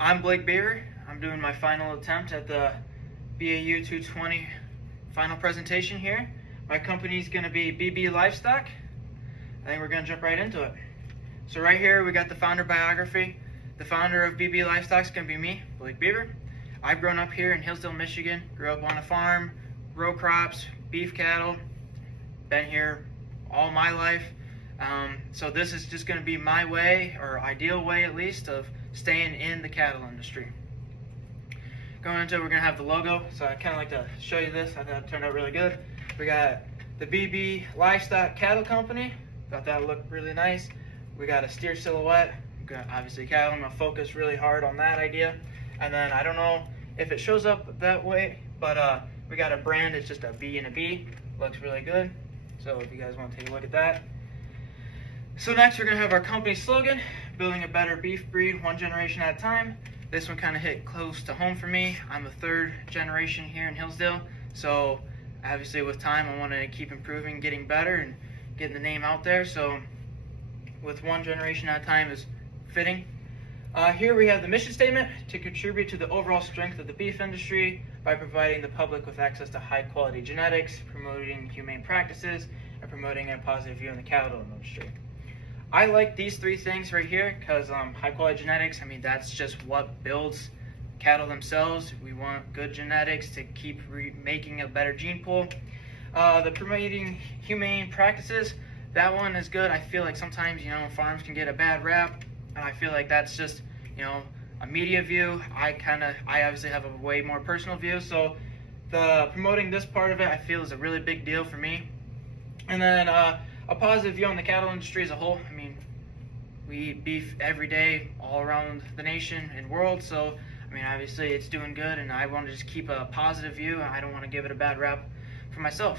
I'm Blake Bever. I'm doing my final attempt at the BAU 220 final presentation here. My company is going to be BB Livestock. I think we're going to jump right into it. So right here we got the founder biography. The founder of BB Livestock is going to be me, Blake Bever. I've grown up here in Hillsdale, Michigan. Grew up on a farm, row crops, beef cattle. Been here all my life. So this is just going to be my way, or ideal way at least, of staying in the cattle industry. Going into it, we're going to have the logo. So I kind of like to show you this. I thought it turned out really good. We got the BB Livestock Cattle Company. Thought that looked really nice. We got a steer silhouette. We got obviously cattle. I'm going to focus really hard on that idea. And then I don't know if it shows up that way, but we got a brand. It's just a B and a B. Looks really good. So if you guys want to take a look at that. So next we're going to have our company slogan, building a better beef breed one generation at a time. This one kind of hit close to home for me. I'm a third generation here in Hillsdale, so obviously with time I want to keep improving, getting better, and getting the name out there. So with one generation at a time is fitting. Here we have the mission statement: to contribute to the overall strength of the beef industry by providing the public with access to high quality genetics, promoting humane practices, and promoting a positive view in the cattle industry. I like these three things right here because high quality genetics, I mean, that's just what builds cattle themselves. We want good genetics to keep making a better gene pool. The promoting humane practices, that one is good. I feel like sometimes, farms can get a bad rap, and I feel like that's just, a media view. I obviously have a way more personal view, so the promoting this part of it, I feel, is a really big deal for me. And then a positive view on the cattle industry as a whole. I mean, we eat beef every day all around the nation and world, so I mean, obviously it's doing good, and I want to just keep a positive view. I don't want to give it a bad rap for myself.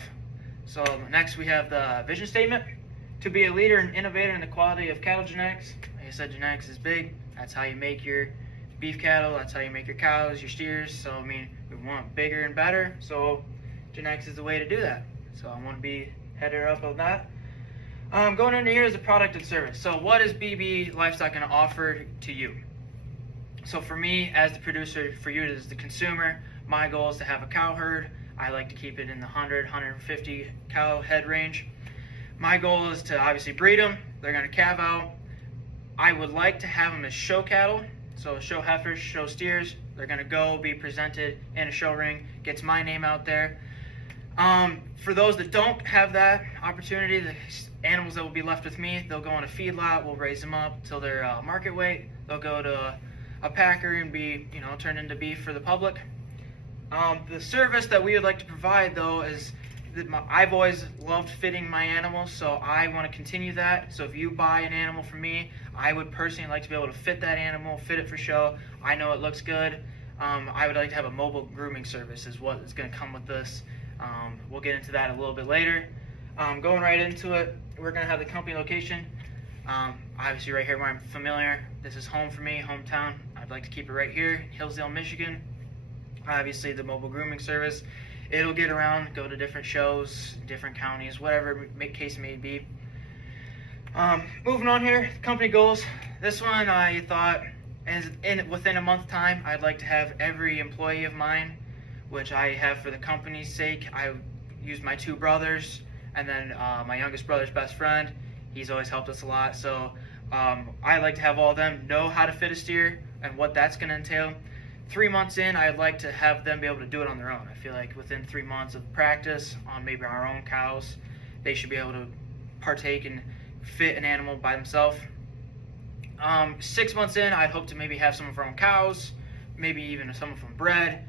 So next we have the vision statement: to be a leader and innovator in the quality of cattle genetics. Like I said, genetics is big. That's how you make your beef cattle. That's how you make your cows, your steers. So I mean, we want bigger and better, so genetics is the way to do that. So I want to be headed up on that. Going into here is the product and service. So what is BB Livestock going to offer to you? So for me, as the producer, for you as the consumer, my goal is to have a cow herd. I like to keep it in the 100, 150 cow head range. My goal is to obviously breed them. They're going to calve out. I would like to have them as show cattle. So show heifers, show steers. They're going to go be presented in a show ring. Gets my name out there. For those that don't have that opportunity, the animals that will be left with me, they'll go on a feedlot. We'll raise them up till they're market weight. They'll go to a packer and be, turned into beef for the public. The service that we would like to provide, though, is that I've always loved fitting my animals, so I want to continue that. So if you buy an animal from me, I would personally like to be able to fit that animal, fit it for show. I know it looks good. I would like to have a mobile grooming service is what is going to come with this. We'll get into that a little bit later. Going right into it, we're going to have the company location. Obviously right here where I'm familiar. This is home for me, hometown. I'd like to keep it right here, Hillsdale, Michigan. Obviously the mobile grooming service, it'll get around, go to different shows, different counties, whatever case may be. Moving on here, company goals. This one I thought, within a month time, I'd like to have every employee of mine, which I have for the company's sake. I use my two brothers, and then my youngest brother's best friend. He's always helped us a lot. So I'd like to have all of them know how to fit a steer and what that's going to entail. 3 months in, I'd like to have them be able to do it on their own. I feel like within 3 months of practice on maybe our own cows, they should be able to partake and fit an animal by themselves. 6 months in, I'd hope to maybe have some of our own cows, maybe even some of them bred,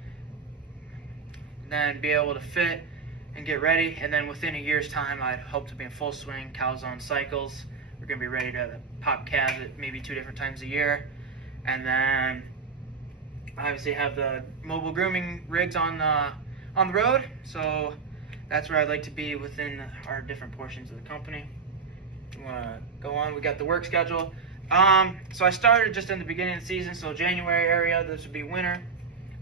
then be able to fit and get ready. And then within a year's time, I'd hope to be in full swing, cows on cycles. We're going to be ready to pop calves at maybe 2 different times a year. And then obviously have the mobile grooming rigs on the road. So that's where I'd like to be within our different portions of the company. We want to go on. We got the work schedule. So I started just in the beginning of the season. So January area, this would be winter.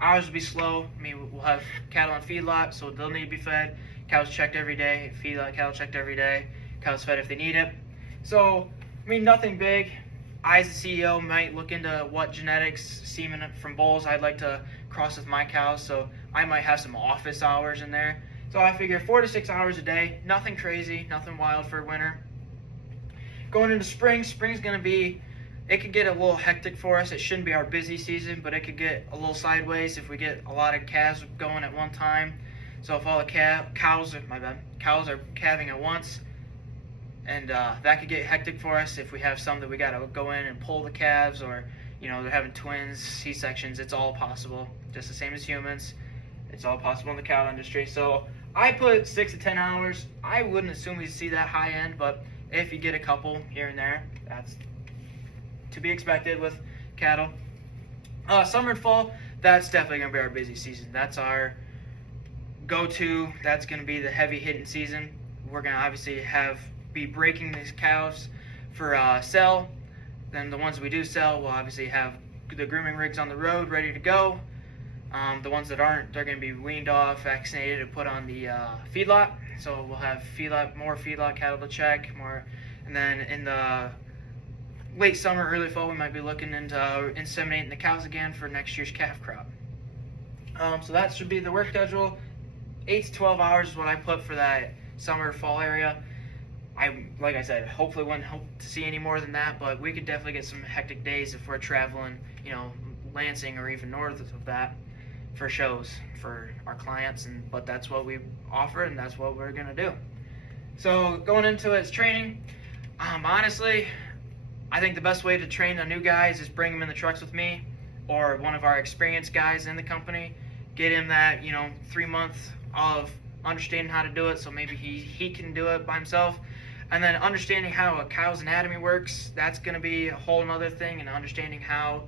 Hours will be slow. I mean, we'll have cattle on feedlot, so they'll need to be fed. Cows checked every day. Feedlot cattle checked every day. Cows fed if they need it. So, I mean, nothing big. I, as the CEO, might look into what genetics semen from bulls I'd like to cross with my cows, so I might have some office hours in there. So I figure 4 to 6 hours a day, nothing crazy, nothing wild for winter. Going into spring's going to be, it could get a little hectic for us. It shouldn't be our busy season, but it could get a little sideways if we get a lot of calves going at one time. So if all the cows are calving at once, and that could get hectic for us if we have some that we got to go in and pull the calves, or they're having twins, C-sections. It's all possible, just the same as humans. It's all possible in the cow industry. So I put 6 to 10 hours. I wouldn't assume we see that high end, but if you get a couple here and there, that's to be expected with cattle. Summer and fall, that's definitely going to be our busy season. That's our go-to. That's going to be the heavy hitting season. We're going to obviously be breaking these cows for sell. Then the ones we do sell, we'll obviously have the grooming rigs on the road ready to go. The ones that aren't, they're going to be weaned off, vaccinated, and put on the feedlot. So we'll have more feedlot cattle to check, and then in the late summer, early fall, we might be looking into inseminating the cows again for next year's calf crop. So that should be the work schedule. 8 to 12 hours is what I put for that summer, fall area. Like I said, hopefully wouldn't hope to see any more than that, but we could definitely get some hectic days if we're traveling, Lansing or even north of that for shows for our clients. But that's what we offer, and that's what we're gonna do. So going into it is training. Honestly, I think the best way to train a new guy is just bring him in the trucks with me, or one of our experienced guys in the company. Get him that 3 months of understanding how to do it, so maybe he can do it by himself. And then understanding how a cow's anatomy works, that's going to be a whole other thing, and understanding how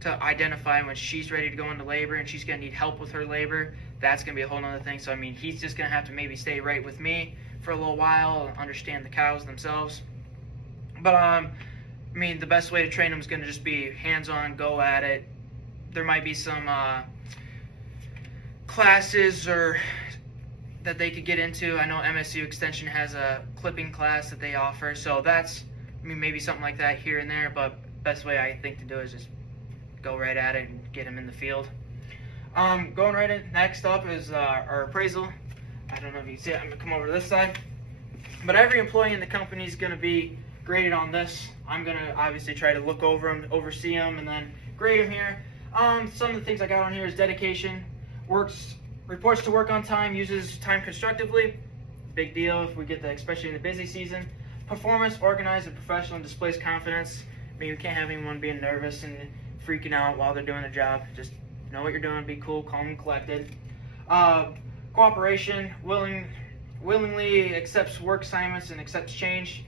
to identify when she's ready to go into labor and she's going to need help with her labor, that's going to be a whole other thing. So he's just going to have to maybe stay right with me for a little while and understand the cows themselves. But the best way to train them is going to just be hands-on, go at it. There might be some classes that they could get into. I know MSU Extension has a clipping class that they offer, so that's maybe something like that here and there, but best way I think to do it is just go right at it and get them in the field. Going right in, next up is our appraisal. I don't know if you can see it. I'm going to come over to this side. But every employee in the company is going to be graded on this. I'm going to obviously try to look over them, oversee them, and then grade them here. Some of the things I got on here is dedication, reports to work on time, uses time constructively. Big deal if we get that, especially in the busy season. Performance, organized and professional, and displays confidence. We can't have anyone being nervous and freaking out while they're doing their job. Just know what you're doing, be cool, calm, and collected. Cooperation, willingly accepts work assignments and accepts change.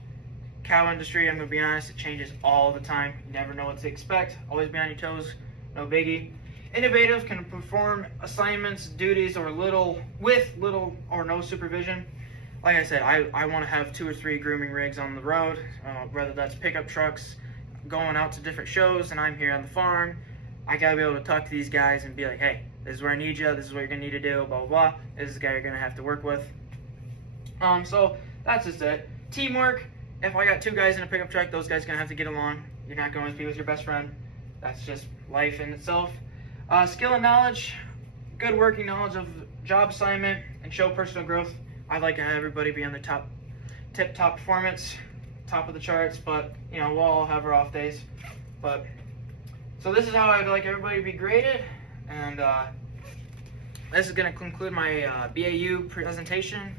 Cow industry, I'm going to be honest, it changes all the time. You never know what to expect. Always be on your toes, no biggie. Innovative, can perform assignments, duties, with little or no supervision. Like I said, I want to have 2 or 3 grooming rigs on the road, whether that's pickup trucks, going out to different shows, and I'm here on the farm. I got to be able to talk to these guys and be like, hey, this is where I need you, this is what you're going to need to do, blah, blah, blah. This is the guy you're going to have to work with. So that's just it. Teamwork, if I got 2 guys in a pickup truck, those guys are going to have to get along. You're not going to be with your best friend. That's just life in itself. Skill and knowledge, good working knowledge of job assignment, and show personal growth. I'd like to have everybody be on the tip-top performance, top of the charts, but we'll all have our off days. But so this is how I'd like everybody to be graded, and this is going to conclude my BAU presentation.